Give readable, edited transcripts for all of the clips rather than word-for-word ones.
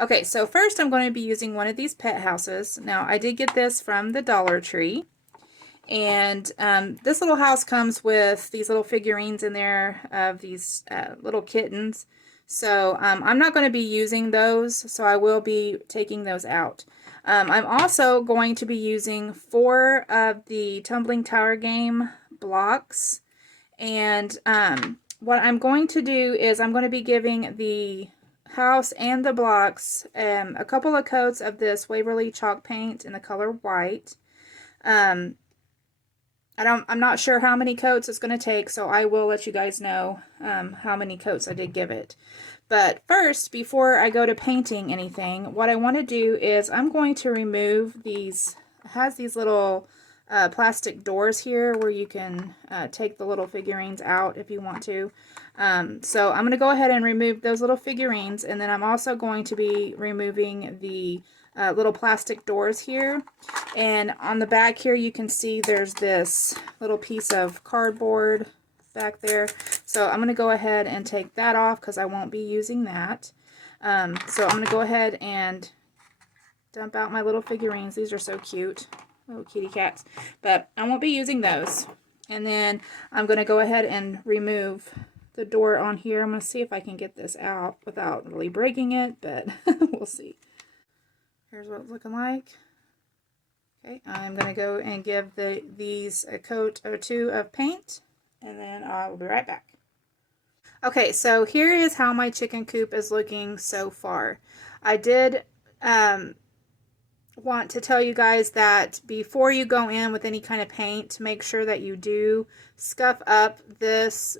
Okay, so first I'm going to be using one of these pet houses. Now, I did get this from the Dollar Tree. And this little house comes with these little figurines in there of these little kittens. So I'm not going to be using those, so I will be taking those out. I'm also going to be using 4 of the Tumbling Tower game blocks. And what I'm going to do is I'm going to be giving the house and the blocks a couple of coats of this Waverly chalk paint in the color white. Um, I'm not sure how many coats it's going to take, so I will let you guys know how many coats I did give it. But first, before I go to painting anything, what I want to do is I'm going to remove these, it has these little plastic doors here where you can take the little figurines out if you want to. So I'm going to go ahead and remove those little figurines, and then I'm also going to be removing the little plastic doors here. And on the back here you can see there's this little piece of cardboard back there. So I'm going to go ahead and take that off because I won't be using that. So I'm going to go ahead and dump out my little figurines. These are so cute. Little kitty cats. But I won't be using those. And then I'm going to go ahead and remove the door on here. I'm going to see if I can get this out without really breaking it, but we'll see. Here's what it's looking like. Okay, I'm going to go and give these a coat or 2 of paint, and then I will be right back. Okay, so here is how my chicken coop is looking so far. I did want to tell you guys that before you go in with any kind of paint, make sure that you do scuff up this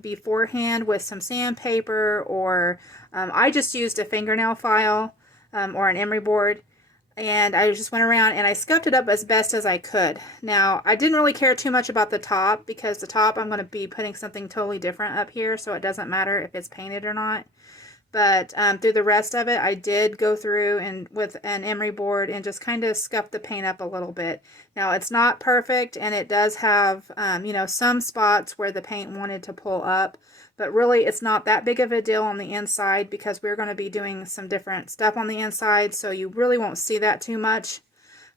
beforehand with some sandpaper, or I just used a fingernail file or an emery board, and I just went around and I scuffed it up as best as I could. Now, I didn't really care too much about the top, because the top I'm going to be putting something totally different up here, so it doesn't matter if it's painted or not. But through the rest of it, I did go through and with an emery board and just kind of scuff the paint up a little bit. Now, it's not perfect, and it does have, you know, some spots where the paint wanted to pull up. But really, it's not that big of a deal on the inside, because we're going to be doing some different stuff on the inside, so you really won't see that too much.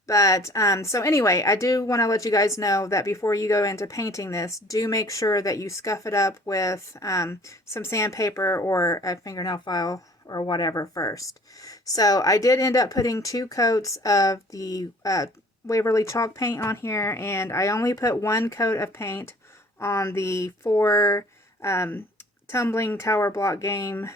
But, so anyway, I do want to let you guys know that before you go into painting this, do make sure that you scuff it up with some sandpaper or a fingernail file or whatever first. So I did end up putting 2 coats of the Waverly chalk paint on here, and I only put 1 coat of paint on the 4 Tumbling Tower block game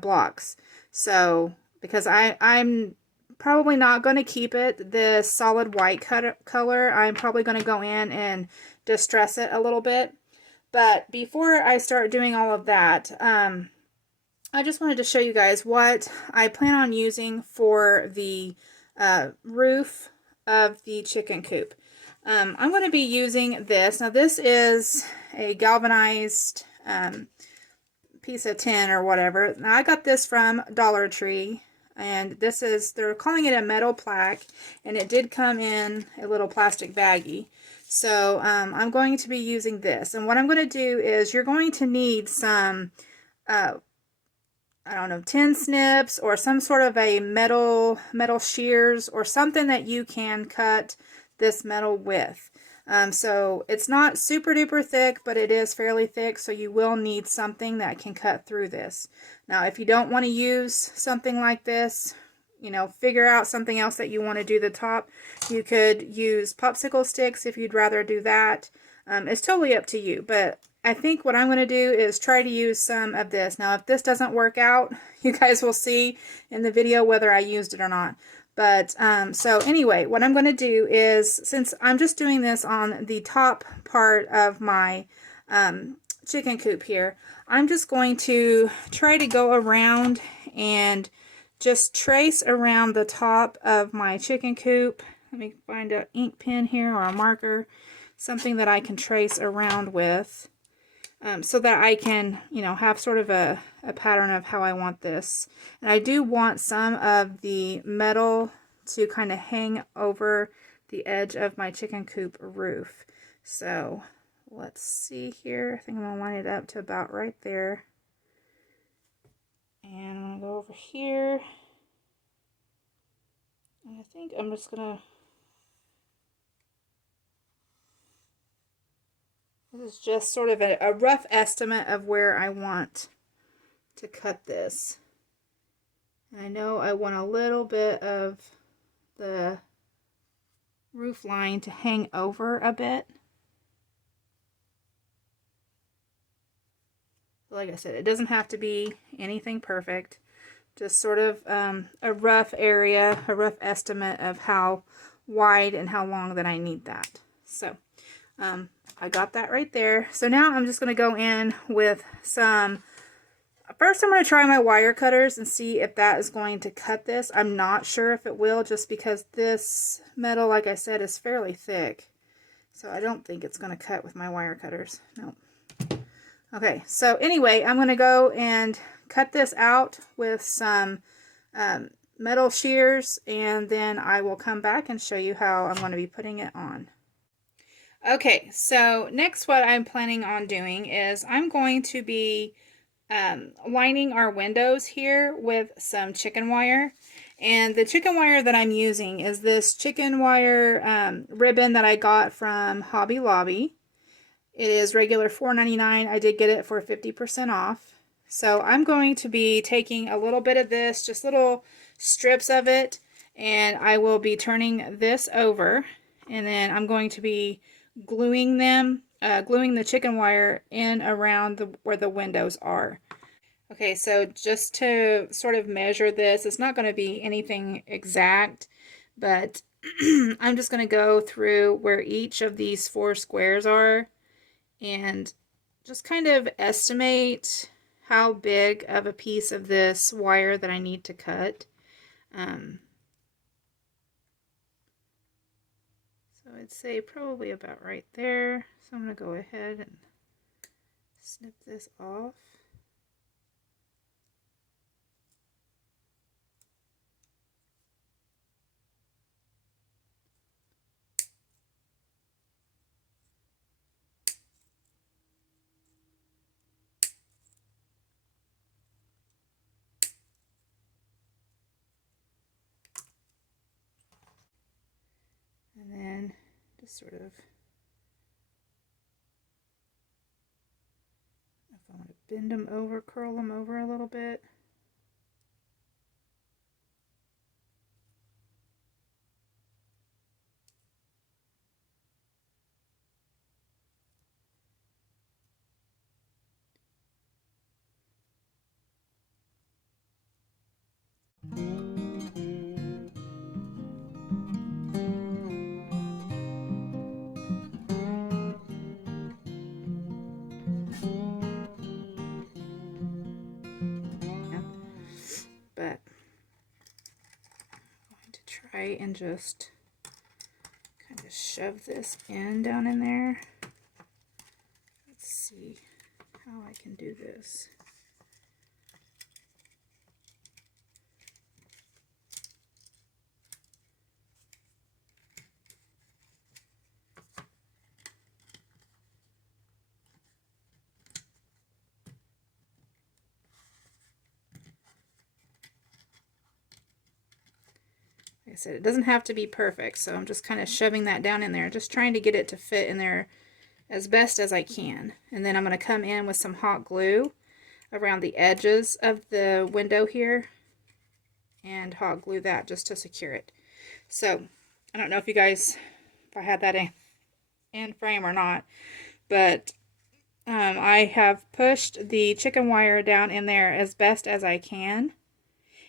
blocks. So, because I'm probably not going to keep it this solid white color. I'm probably going to go in and distress it a little bit. But before I start doing all of that, I just wanted to show you guys what I plan on using for the roof of the chicken coop. I'm going to be using this. Now, this is a galvanized piece of tin or whatever. Now, I got this from Dollar Tree. And this is, they're calling it a metal plaque, and it did come in a little plastic baggie. So I'm going to be using this. And what I'm going to do is, you're going to need some, I don't know, tin snips or some sort of a metal shears or something that you can cut this metal with. So it's not super duper thick, but it is fairly thick, so you will need something that can cut through this. Now, if you don't want to use something like this, you know, figure out something else that you want to do the top. You could use popsicle sticks if you'd rather do that. It's totally up to you, but I think what I'm going to do is try to use some of this. Now, if this doesn't work out, you guys will see in the video whether I used it or not. But, so anyway, what I'm going to do is, since I'm just doing this on the top part of my chicken coop here, I'm just going to try to go around and just trace around the top of my chicken coop. Let me find an ink pen here or a marker, something that I can trace around with. So that I can, you know, have sort of a pattern of how I want this. And I do want some of the metal to kind of hang over the edge of my chicken coop roof. So let's see here. I think I'm going to line it up to about right there. And I'm going to go over here. I think I'm just gonna, this is just sort of a rough estimate of where I want to cut this. And I know I want a little bit of the roof line to hang over a bit. Like I said, it doesn't have to be anything perfect. Just sort of a rough area, a rough estimate of how wide and how long that I need that. So I got that right there. So now I'm just going to go in with some, first I'm going to try my wire cutters and see if that is going to cut this. I'm not sure if it will, just because this metal, like I said, is fairly thick. So I don't think it's going to cut with my wire cutters. No. Okay, so anyway, I'm going to go and cut this out with some metal shears, and then I will come back and show you how I'm going to be putting it on. Okay, so next what I'm planning on doing is I'm going to be lining our windows here with some chicken wire. And the chicken wire that I'm using is this chicken wire ribbon that I got from Hobby Lobby. It is regular $4.99. I did get it for 50% off. So I'm going to be taking a little bit of this, just little strips of it, and I will be turning this over, and then I'm going to be gluing them, gluing the chicken wire in around where the windows are. Okay, so just to sort of measure this, it's not going to be anything exact, but I'm just going to go through where each of these 4 squares are and just kind of estimate how big of a piece of this wire that I need to cut. So I'd say probably about right there. So I'm going to go ahead and snip this off. And then just sort of, if I want to bend them over, curl them over a little bit. But I'm going to try and just kind of shove this in down in there. Let's see how I can do this. Like I said, it doesn't have to be perfect, so I'm just kind of shoving that down in there, just trying to get it to fit in there as best as I can. And then I'm going to come in with some hot glue around the edges of the window here and hot glue that just to secure it. So I don't know if you guys, if I had that in frame or not, but I have pushed the chicken wire down in there as best as I can.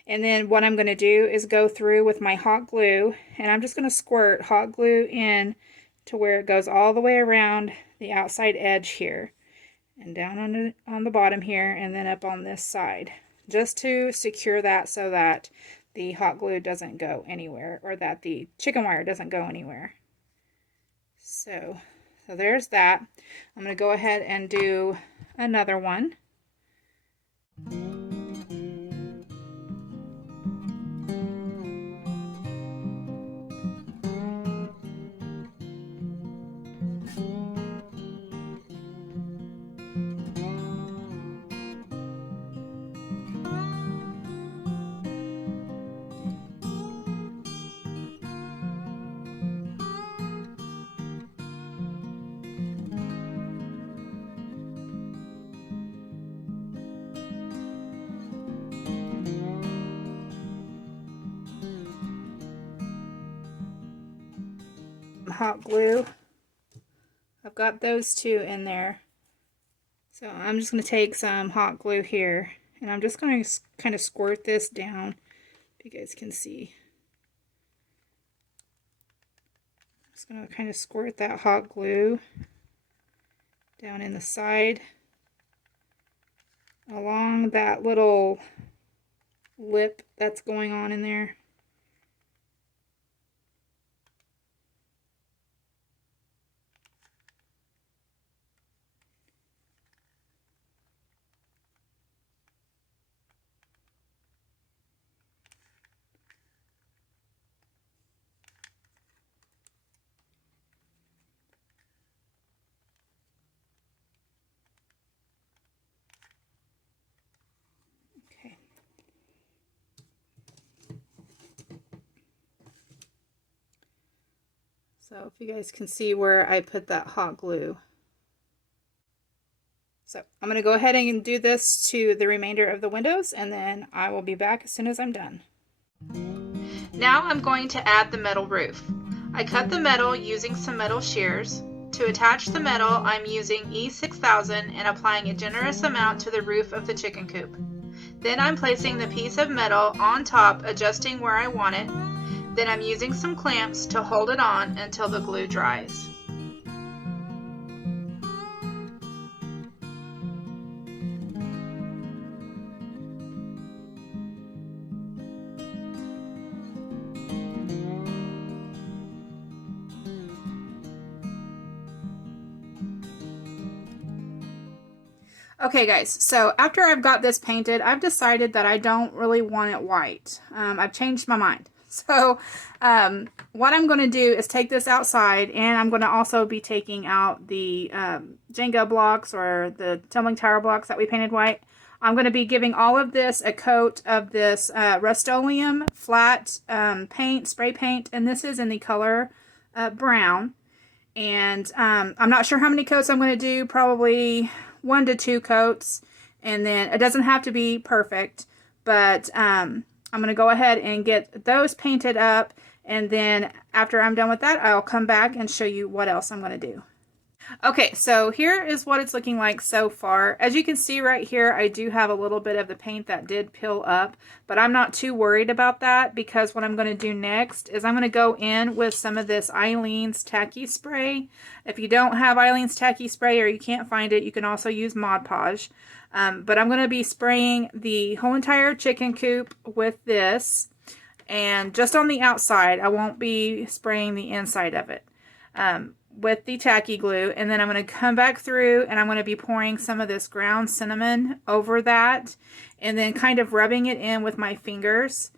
And then what I'm going to do is go through with my hot glue, and I'm just going to squirt hot glue in to where it goes all the way around the outside edge here, and down on the bottom here, and then up on this side, just to secure that so that the hot glue doesn't go anywhere, or that the chicken wire doesn't go anywhere. So there's that. I'm going to go ahead and do another one. hot glue. I've got those two in there. So I'm just going to take some hot glue here, and I'm just going to kind of squirt this down, if you guys can see. I'm just going to kind of squirt that hot glue down in the side along that little lip that's going on in there. Okay. So if you guys can see where I put that hot glue. So I'm going to go ahead and do this to the remainder of the windows, and then I will be back as soon as I'm done. Now I'm going to add the metal roof. I cut the metal using some metal shears. To attach the metal, I'm using E6000 and applying a generous amount to the roof of the chicken coop. Then I'm placing the piece of metal on top, adjusting where I want it. Then I'm using some clamps to hold it on until the glue dries. Okay guys, so after I've got this painted, I've decided that I don't really want it white. I've changed my mind. So what I'm going to do is take this outside, and I'm going to also be taking out the Jenga blocks or the tumbling tower blocks that we painted white. I'm going to be giving all of this a coat of this Rust-Oleum flat paint, spray paint, and this is in the color brown. And I'm not sure how many coats I'm going to do, probably 1 to 2 coats, and then it doesn't have to be perfect, but I'm going to go ahead and get those painted up, and then after I'm done with that, I'll come back and show you what else I'm going to do. Okay, so here is what it's looking like so far. As you can see right here, I do have a little bit of the paint that did peel up, but I'm not too worried about that, because what I'm going to do next is I'm going to go in with some of this Eileen's Tacky Spray. If you don't have Eileen's Tacky Spray or you can't find it, you can also use Mod Podge. But I'm going to be spraying the whole entire chicken coop with this, and just on the outside. I won't be spraying the inside of it. With the tacky glue, and then I'm going to come back through and I'm going to be pouring some of this ground cinnamon over that, and then kind of rubbing it in with my fingers.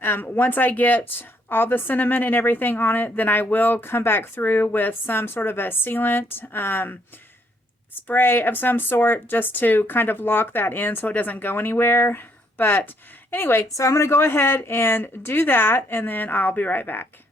Once I get all the cinnamon and everything on it, then I will come back through with some sort of a sealant spray of some sort, just to kind of lock that in so it doesn't go anywhere. But anyway, so I'm going to go ahead and do that, and then I'll be right back.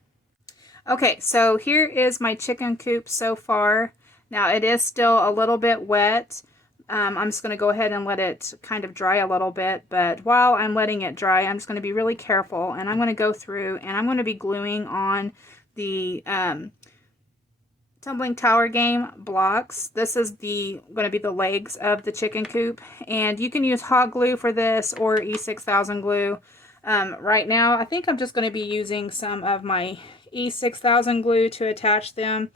Okay, so here is my chicken coop so far. Now it is still a little bit wet. I'm just going to go ahead and let it kind of dry a little bit, but while I'm letting it dry, I'm just going to be really careful, and I'm going to go through and I'm going to be gluing on the tumbling tower game blocks. This is going to be the legs of the chicken coop, and you can use hot glue for this or E6000 glue. Right now, I think I'm just going to be using some of my E6000 glue to attach them.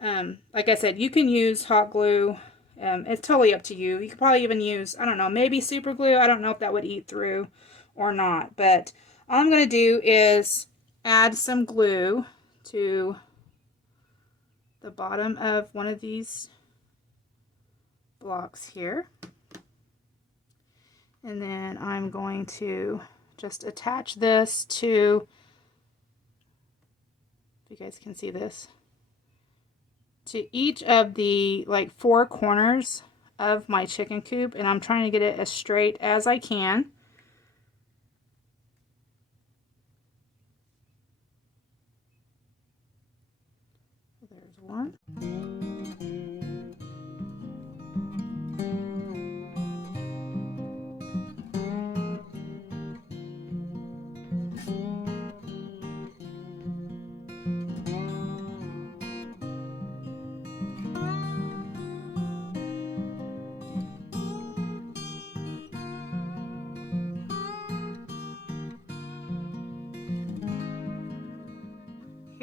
Like I said, you can use hot glue. It's totally up to you. You could probably even use, I don't know, maybe super glue. I don't know if that would eat through or not. But all I'm going to do is add some glue to the bottom of one of these blocks here. And then I'm going to just attach this to, if you guys can see this, to each of the like 4 corners of my chicken coop, and I'm trying to get it as straight as I can. There's one.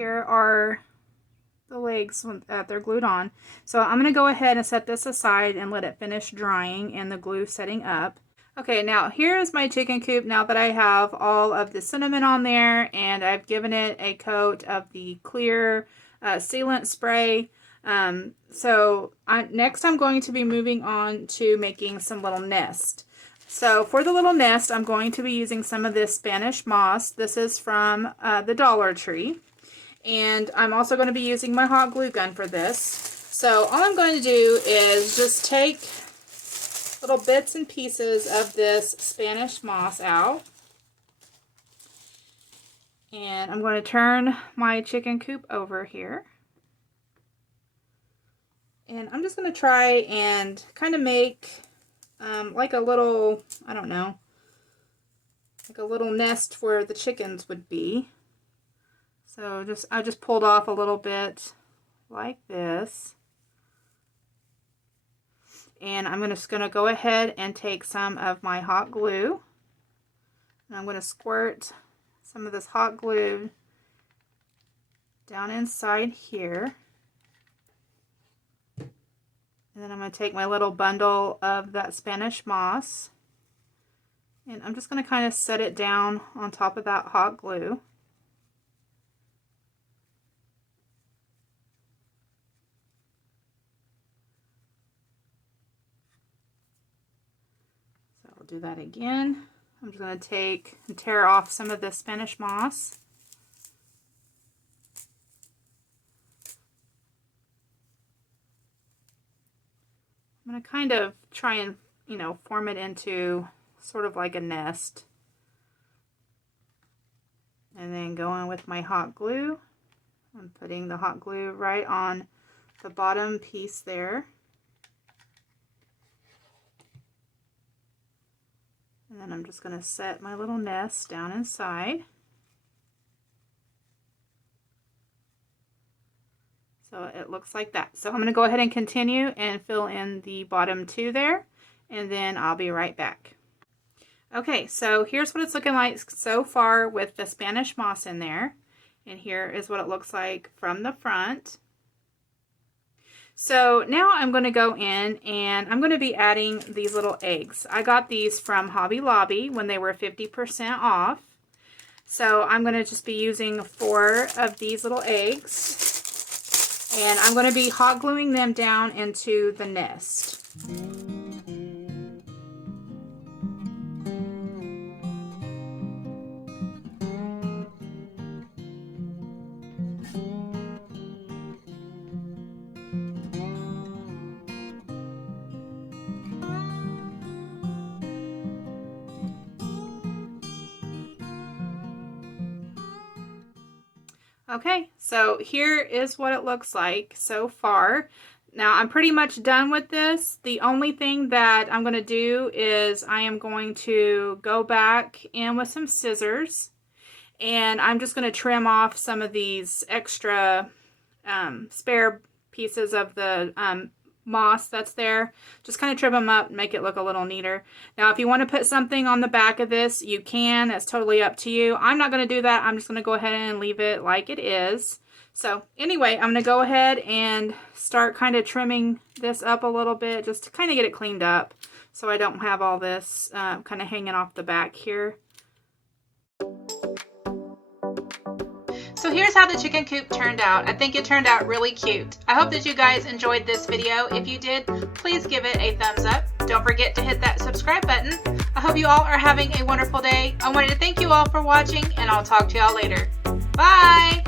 here are the legs that they're glued on. So I'm going to go ahead and set this aside and let it finish drying and the glue setting up. Okay, now here is my chicken coop now that I have all of the cinnamon on there and I've given it a coat of the clear sealant spray. Next I'm going to be moving on to making some little nest. So for the little nest, I'm going to be using some of this Spanish moss. This is from the Dollar Tree. And I'm also going to be using my hot glue gun for this. So all I'm going to do is just take little bits and pieces of this Spanish moss out. And I'm going to turn my chicken coop over here. And I'm just going to try and kind of make like a little, I don't know, like a little nest where the chickens would be. So I just pulled off a little bit like this. And I'm just going to go ahead and take some of my hot glue. And I'm going to squirt some of this hot glue down inside here. And then I'm going to take my little bundle of that Spanish moss. And I'm just going to kind of set it down on top of that hot glue. I'll do that again. I'm just going to take and tear off some of the Spanish moss. I'm going to kind of try and, form it into sort of like a nest. And then go in with my hot glue. I'm putting the hot glue right on the bottom piece there. And then I'm just going to set my little nest down inside. So it looks like that. So I'm going to go ahead and continue and fill in the bottom two there, and then I'll be right back. Okay, so here's what it's looking like so far with the Spanish moss in there. And here is what it looks like from the front. So now I'm going to go in and I'm going to be adding these little eggs. I got these from Hobby Lobby when they were 50% off. So I'm going to just be using 4 of these little eggs. And I'm going to be hot gluing them down into the nest. Okay, so here is what it looks like so far. Now I'm pretty much done with this. The only thing that I'm going to do is I am going to go back in with some scissors and I'm just going to trim off some of these extra spare pieces of the moss that's there. Just kind of trim them up and make it look a little neater. Now if you want to put something on the back of this, you can. That's totally up to you. I'm not going to do that. I'm just going to go ahead and leave it like it is. So anyway, I'm going to go ahead and start kind of trimming this up a little bit just to kind of get it cleaned up so I don't have all this kind of hanging off the back here. So here's how the chicken coop turned out. I think it turned out really cute. I hope that you guys enjoyed this video. If you did, please give it a thumbs up. Don't forget to hit that subscribe button. I hope you all are having a wonderful day. I wanted to thank you all for watching, and I'll talk to y'all later. Bye!